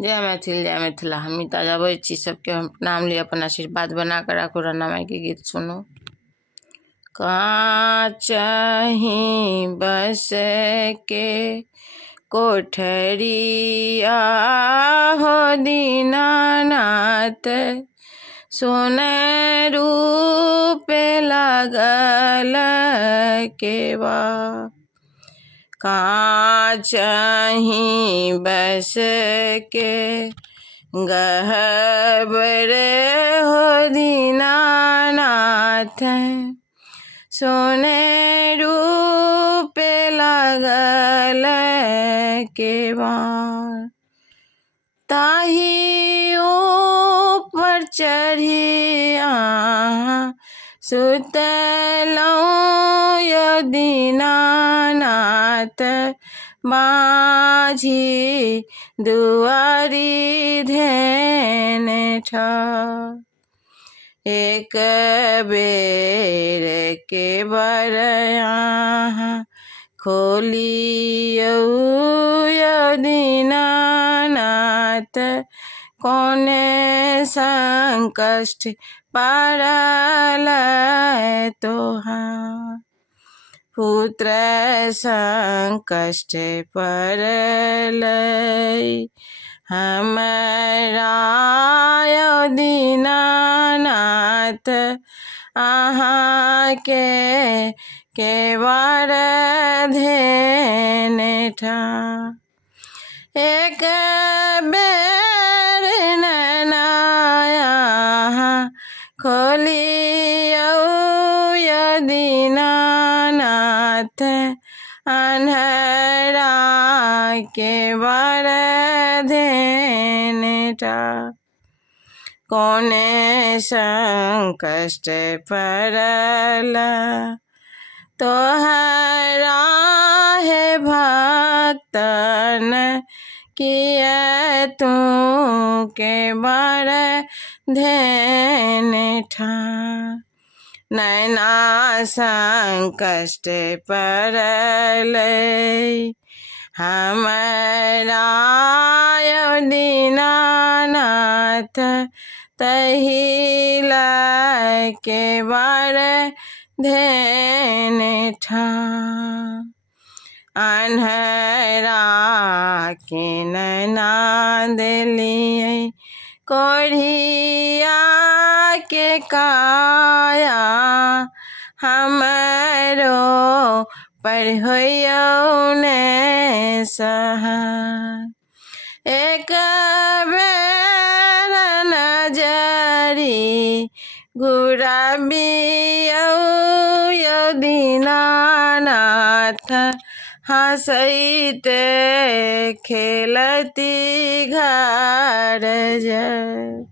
जय मैथिल जय मिथिला। हम ताजा बजै छी, सबके हम प्रणाम ली, अपन आशीर्वाद बना कर राखू। राणा माई के गीत सुनो। काचही बस के कोठरिया हो दीनानाथ, सोने रूप लागल केवा। काचही बस के गहबर हो दीनानाथ, सोने रूप लागल केवा। ताही ऊपर चढ़िया सुतलौं यो दीनानाथ, माझी दुआरी धेन ठाढ़। एक बेर के बरया खोलियौ यो दीनानाथ, कोने संकष्ट पड़ल तोहार। पुत्र संकष्ट पड़ल हमरा यो दीनानाथ, अहाँ के वर धेन ठाढ़। एक बेर नैना खोलियौ यो दीनानाथ, अन्हरा के वर धेन ठाढ़। कोने संकष्ट पड़ल तोहरा हे भक्तन, किया तू के वर धेन ठाढ़। नैना संकष्ट पड़ल हमरा यो दीनानाथ, तहिला के वर धेन ठाढ़। अन्हरा के नैना देलियै कोढ़िया के काया, हमरो पर होइयौ ने सहाय। एक बेर नजरी घुराबियौ यो दीनानाथ, हँसैते खेलती घर जय।